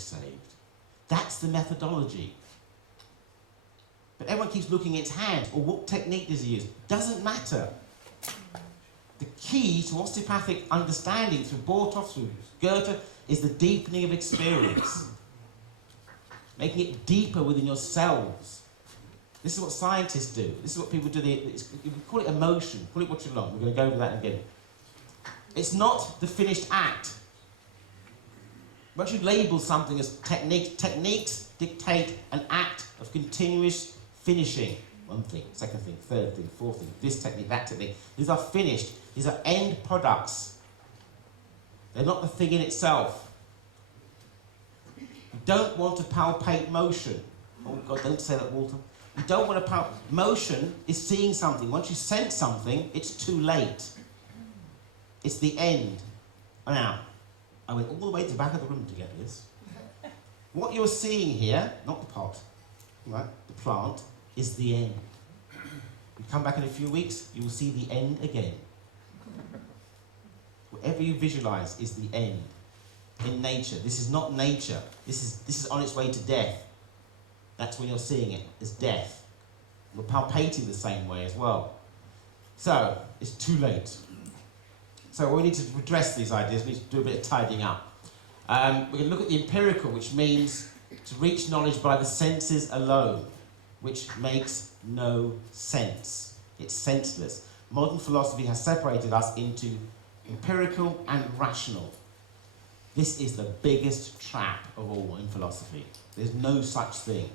saved. That's the methodology. But everyone keeps looking at its hand, or what technique does he use? Doesn't matter. The key to osteopathic understanding through Borthoff, through Goethe, is the deepening of experience. Making it deeper within yourselves. This is what scientists do. This is what people do. You call it emotion. Call it what you like. We're going to go over that again. It's not the finished act. Once you label something as techniques dictate an act of continuous finishing. One thing, second thing, third thing, fourth thing, this technique, that technique. These are finished. These are end products. They're not the thing in itself. You don't want to palpate motion. Oh God, don't say that, Walter. You don't want to palpate. Motion is seeing something. Once you sense something, it's too late. It's the end. Now, I went all the way to the back of the room to get this. What you're seeing here, not the pot, right, the plant, is the end. You come back in a few weeks, you will see the end again. Whatever you visualize is the end. In nature. This is not nature. This is on its way to death. That's when you're seeing it, as death. We're palpating the same way as well. So, it's too late. So we need to address these ideas, we need to do a bit of tidying up. We're going to look at the empirical, which means to reach knowledge by the senses alone, which makes no sense. It's senseless. Modern philosophy has separated us into empirical and rational. This is the biggest trap of all in philosophy. There's no such thing.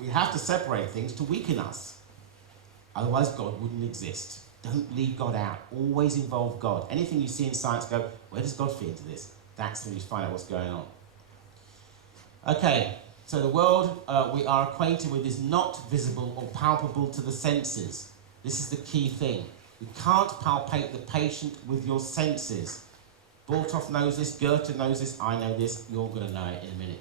We have to separate things to weaken us. Otherwise God wouldn't exist. Don't leave God out. Always involve God. Anything you see in science, go, where does God fit into this? That's when you find out what's going on. Okay, so the world we are acquainted with is not visible or palpable to the senses. This is the key thing. You can't palpate the patient with your senses. Borthoff knows this, Goethe knows this, I know this, you're going to know it in a minute.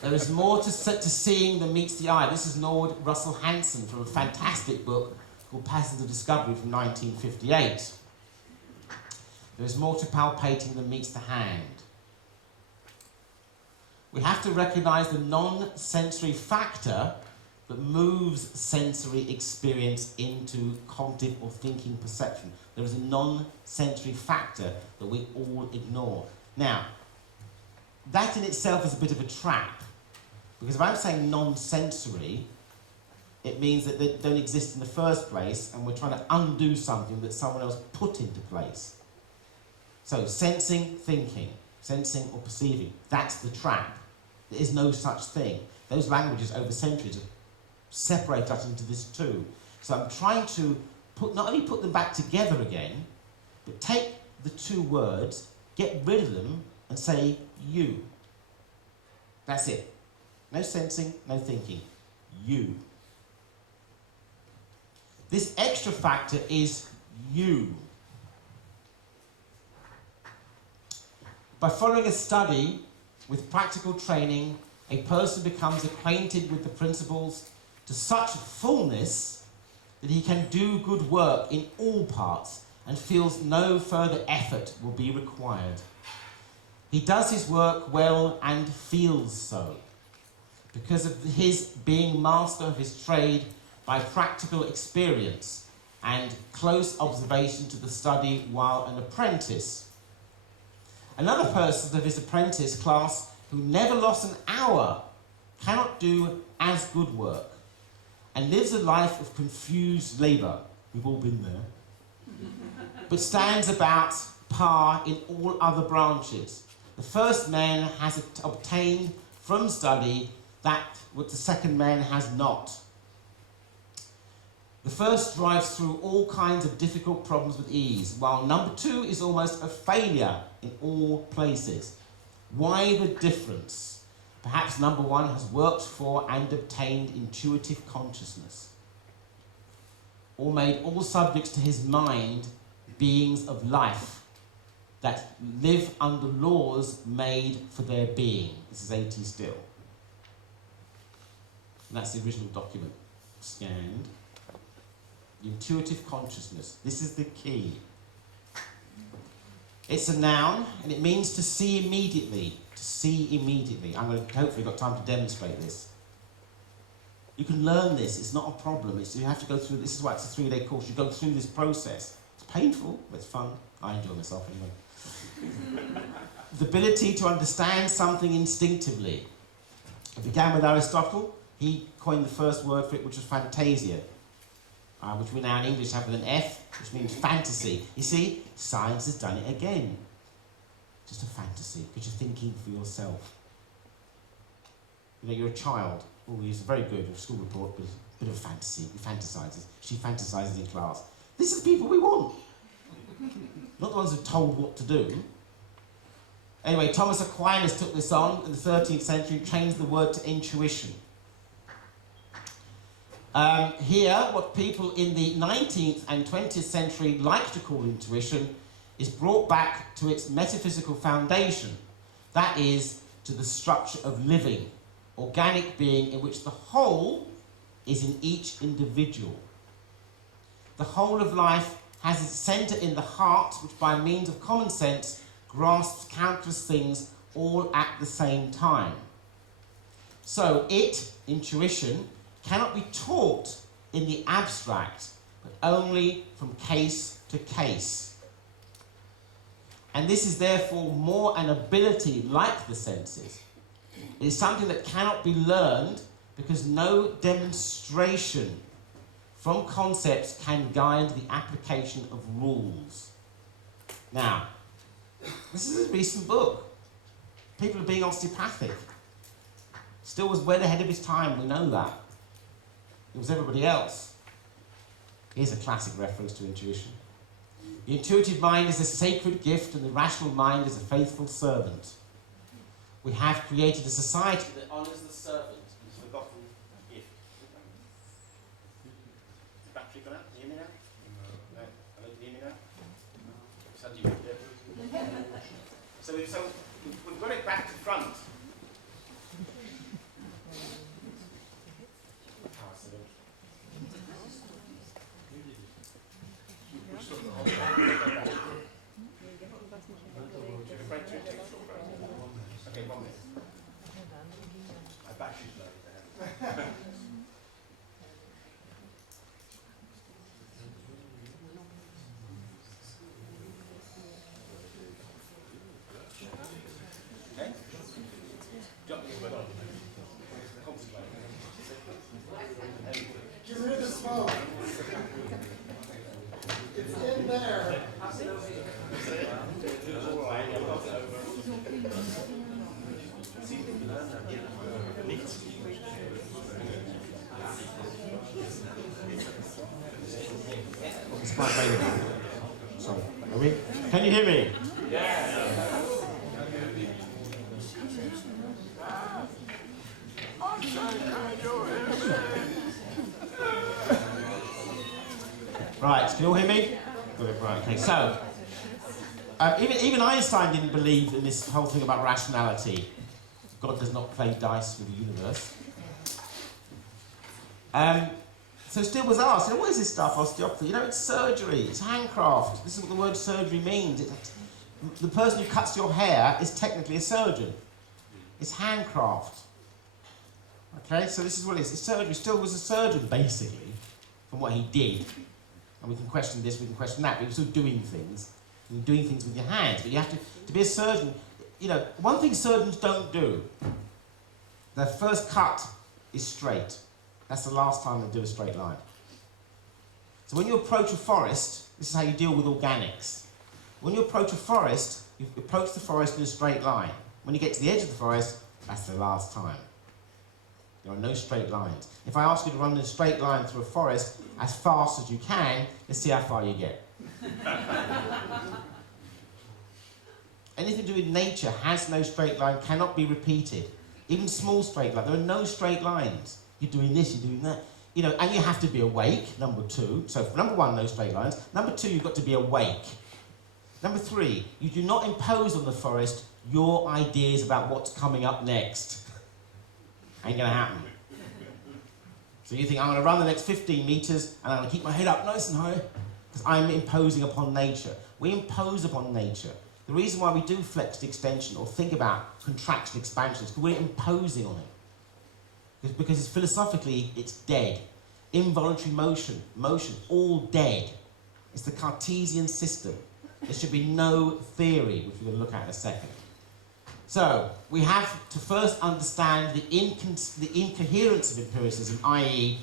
There is more to seeing than meets the eye. This is Lord Russell Hanson from a fantastic book called Patterns of Discovery from 1958. There is more to palpating than meets the hand. We have to recognise the non-sensory factor that moves sensory experience into cognitive or thinking perception. There is a non-sensory factor that we all ignore. Now, that in itself is a bit of a trap, because if I'm saying non-sensory, it means that they don't exist in the first place, and we're trying to undo something that someone else put into place. So, sensing, thinking, sensing or perceiving, that's the trap. There is no such thing. Those languages over centuries have separated us into this too. So I'm trying to not only put them back together again, but take the two words, get rid of them, and say you. That's it. No sensing, no thinking. You. This extra factor is you. By following a study with practical training, a person becomes acquainted with the principles to such fullness that he can do good work in all parts and feels no further effort will be required. He does his work well and feels so, because of his being master of his trade by practical experience and close observation to the study while an apprentice. Another person of his apprentice class who never lost an hour cannot do as good work and lives a life of confused labour. We've all been there. But stands about par in all other branches. The first man has obtained from study that which the second man has not. The first drives through all kinds of difficult problems with ease, while number two is almost a failure in all places. Why the difference? Perhaps number one has worked for and obtained intuitive consciousness, or made all subjects to his mind beings of life that live under laws made for their being. This is A.T. Still. And that's the original document. Scanned. Intuitive consciousness. This is the key. It's a noun, and it means to see immediately, to see immediately. I'm going to hopefully got time to demonstrate this. You can learn this. It's not a problem. You have to go through. This is why it's a 3-day course. You go through this process. It's painful, but it's fun. I enjoy myself anyway. The ability to understand something instinctively. It began with Aristotle. He coined the first word for it, which was fantasia, which we now in English have with an F, which means fantasy. You see, science has done it again. Just a fantasy, because you're thinking for yourself. You know, you're a child. Oh, he's very good at a school report, but a bit of fantasy. He fantasises. She fantasises in class. This is the people we want. Not the ones who are told what to do. Anyway, Thomas Aquinas took this on in the 13th century, changed the word to intuition. Here, what people in the 19th and 20th century like to call intuition is brought back to its metaphysical foundation. That is, to the structure of living, organic being in which the whole is in each individual. The whole of life has its centre in the heart, which by means of common sense grasps countless things all at the same time. So intuition, cannot be taught in the abstract, but only from case to case. And this is therefore more an ability like the senses. It is something that cannot be learned because no demonstration from concepts can guide the application of rules. Now, this is a recent book. People are being osteopathic. Still was well ahead of his time, we know that. It was everybody else. Here's a classic reference to intuition. The intuitive mind is a sacred gift and the rational mind is a faithful servant. We have created a society that honours the servant who's forgotten the gift. Is the battery gone out? Can you hear me now? No. Hello, can you hear me now? So we've got it back to front. Okay, 1 minute. My battery's low. Okay? Jump in. Get rid of the smoke. It's in there. It's quite available. Sorry. Are we? Can you hear me? Right, can you all hear me? Good, right, okay. So, even Einstein didn't believe in this whole thing about rationality. God does not play dice with the universe. So still was asked, what is this stuff, osteopathy? You know, it's surgery, it's handcraft. This is what the word surgery means. The person who cuts your hair is technically a surgeon. It's handcraft. Okay, so this is what it is. It's surgery. Still was a surgeon, basically, from what he did. And we can question this, we can question that, but you're still doing things. You're doing things with your hands, but you have to be a surgeon. You know, one thing surgeons don't do, their first cut is straight. That's the last time they do a straight line. So when you approach a forest, this is how you deal with organics. When you approach a forest, you approach the forest in a straight line. When you get to the edge of the forest, that's the last time. There are no straight lines. If I ask you to run in a straight line through a forest as fast as you can, let's see how far you get. Anything to do with nature has no straight line, cannot be repeated. Even small straight lines, there are no straight lines. You're doing this, you're doing that. You know, and you have to be awake, number 2. So number 1, no straight lines. Number 2, you've got to be awake. Number 3, you do not impose on the forest your ideas about what's coming up next. Ain't gonna happen. So you think, I'm gonna run the next 15 meters and I'm gonna keep my head up nice and high because I'm imposing upon nature. We impose upon nature. The reason why we do flexed extension or think about contraction expansion is because we're imposing on it. Because it's philosophically, it's dead. Involuntary motion, all dead. It's the Cartesian system. There should be no theory, which we're going to look at in a second. So, we have to first understand the incoherence of empiricism, i.e.,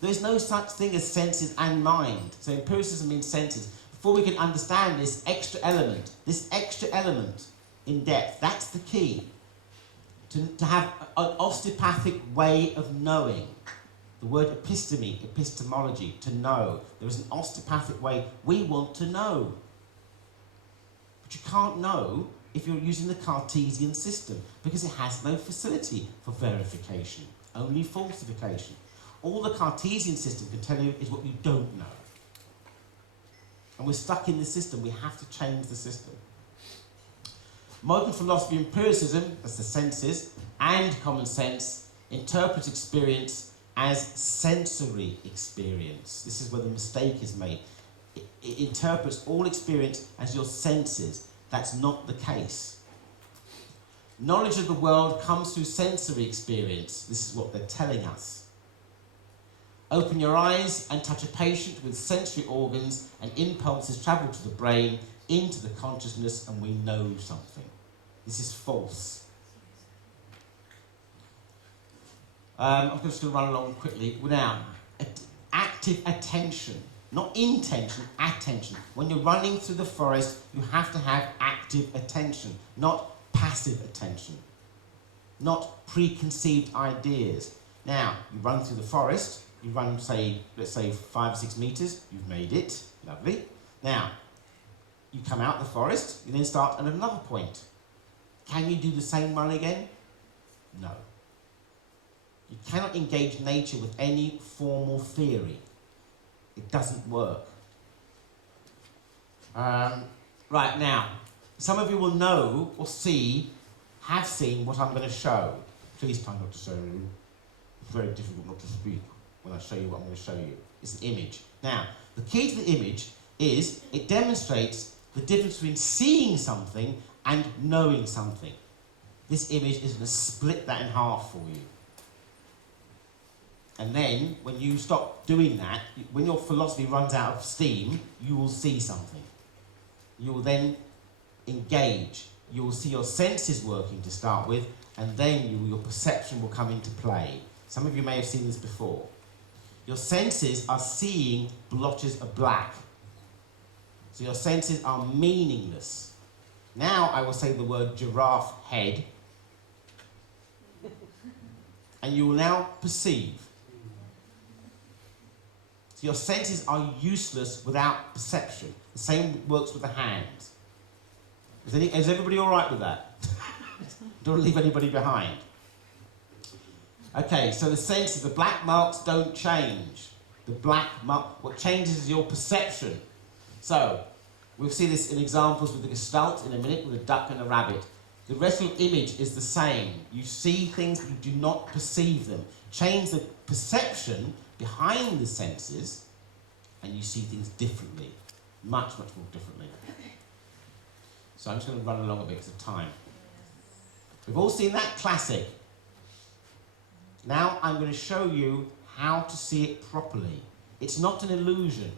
there is no such thing as senses and mind. So empiricism means senses. Before we can understand this extra element in depth, that's the key. To have an osteopathic way of knowing. The word episteme, epistemology, to know. There is an osteopathic way. We want to know. But you can't know if you're using the Cartesian system because it has no facility for verification, only falsification. All the Cartesian system can tell you is what you don't know. And we're stuck in this system. We have to change the system. Modern philosophy empiricism, that's the senses, and common sense, interprets experience as sensory experience. This is where the mistake is made. It interprets all experience as your senses. That's not the case. Knowledge of the world comes through sensory experience. This is what they're telling us. Open your eyes and touch a patient with sensory organs, and impulses travel to the brain, into the consciousness, and we know something. This is false. I'm just going to run along quickly. Now, active attention, not intention, attention. When you're running through the forest, you have to have active attention, not passive attention, not preconceived ideas. Now, you run through the forest, you run, let's say 5 or 6 meters, you've made it, lovely. Now, you come out the forest, you then start at another point. Can you do the same run again? No. You cannot engage nature with any formal theory. It doesn't work. Right now, some of you will know or have seen what I'm going to show. Please try not to show you. It's very difficult not to speak when I show you what I'm going to show you. It's an image. Now, the key to the image is it demonstrates the difference between seeing something and knowing something. This image is going to split that in half for you. And then, when you stop doing that, when your philosophy runs out of steam, you will see something. You will then engage. You will see your senses working to start with, and then your perception will come into play. Some of you may have seen this before. Your senses are seeing blotches of black. So your senses are meaningless. Now I will say the word giraffe head, and you will now perceive. So your senses are useless without perception. The same works with the hands. Is everybody all right with that? Don't leave anybody behind. Okay, so the senses, the black marks don't change. The black mark, what changes is your perception. So, we'll see this in examples with the Gestalt in a minute, with a duck and a rabbit. The rest of the image is the same. You see things, but you do not perceive them. Change the perception behind the senses, and you see things differently. Much, much more differently. So I'm just going to run along a bit because of time. We've all seen that classic. Now I'm going to show you how to see it properly. It's not an illusion.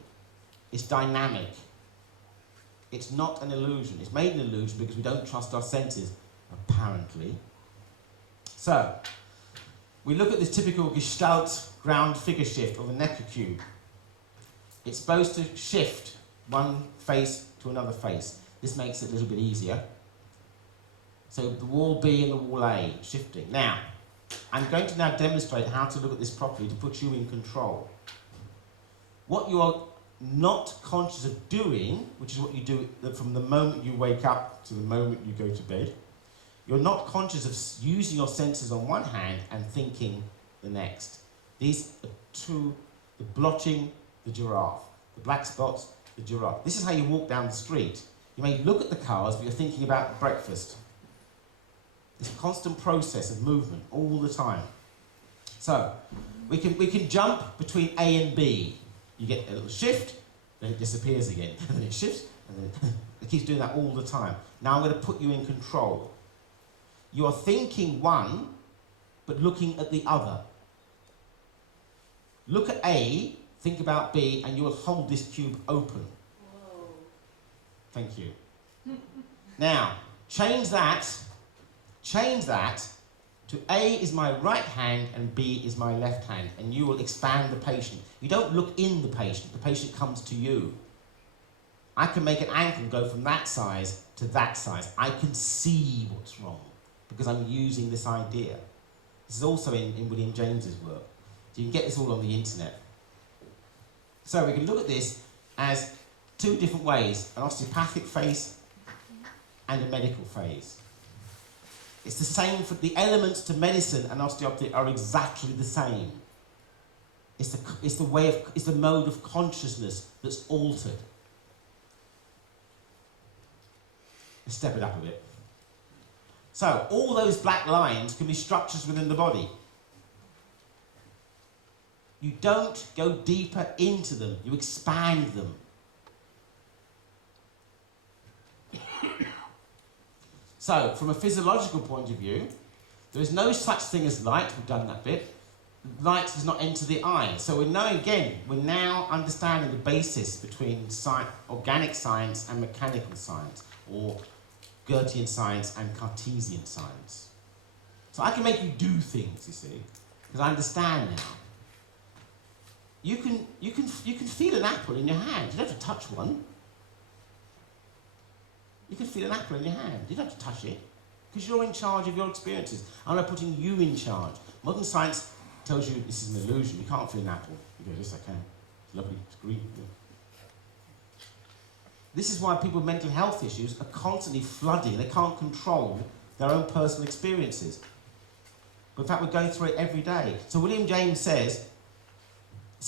It's dynamic. It's not an illusion. It's made an illusion because we don't trust our senses, apparently. So, we look at this typical Gestalt ground figure shift, or the Necker cube. It's supposed to shift one face to another face. This makes it a little bit easier. So the wall B and the wall A, shifting. Now, I'm going to now demonstrate how to look at this properly to put you in control. What you are not conscious of doing, which is what you do from the moment you wake up to the moment you go to bed, you're not conscious of using your senses on one hand and thinking the next. These are two, the blotching, the giraffe, the black spots, the giraffe. This is how you walk down the street. You may look at the cars, but you're thinking about breakfast. It's a constant process of movement all the time. So, we can jump between A and B. You get a little shift, then it disappears again. And then it shifts, And then it keeps doing that all the time. Now I'm going to put you in control. You are thinking one, but looking at the other. Look at A, think about B, and you will hold this cube open. Whoa. Thank you. Now, change that to A is my right hand and B is my left hand, and you will expand the patient. You don't look in the patient comes to you. I can make an ankle go from that size to that size. I can see what's wrong because I'm using this idea. This is also in William James's work. So you can get this all on the internet. So we can look at this as two different ways, an osteopathic phase and a medical phase. It's the same for the elements to medicine and osteopathy are exactly the same. It's the mode of consciousness that's altered. Let's step it up a bit. So all those black lines can be structures within the body. You don't go deeper into them, you expand them. So, from a physiological point of view, there is no such thing as light. We've done that bit. Light does not enter the eye. So we're now understanding the basis between organic science and mechanical science, or Goethean science and Cartesian science. So I can make you do things, you see, because I understand now. You can feel an apple in your hand. You don't have to touch one. You can feel an apple in your hand. You don't have to touch it, because you're in charge of your experiences. I'm not putting you in charge. Modern science tells you this is an illusion. You can't feel an apple. You go, yes, I can. It's lovely. It's green. Yeah. This is why people with mental health issues are constantly flooding. They can't control their own personal experiences. But in fact, we're going through it every day. So William James says,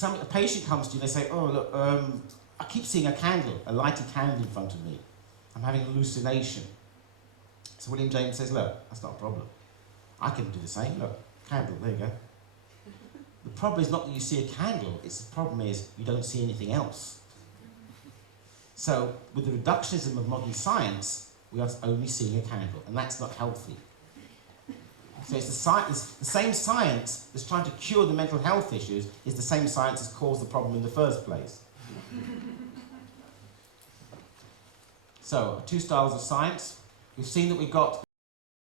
a patient comes to you and they say, oh, look, I keep seeing a lighted candle in front of me. I'm having a hallucination. So William James says, look, that's not a problem. I can do the same. Look, candle, there you go. The problem is not that you see a candle, the problem is you don't see anything else. So, with the reductionism of modern science, we are only seeing a candle, and that's not healthy. So it's the same science that's trying to cure the mental health issues is the same science that's caused the problem in the first place. So, two styles of science. We've seen that we've got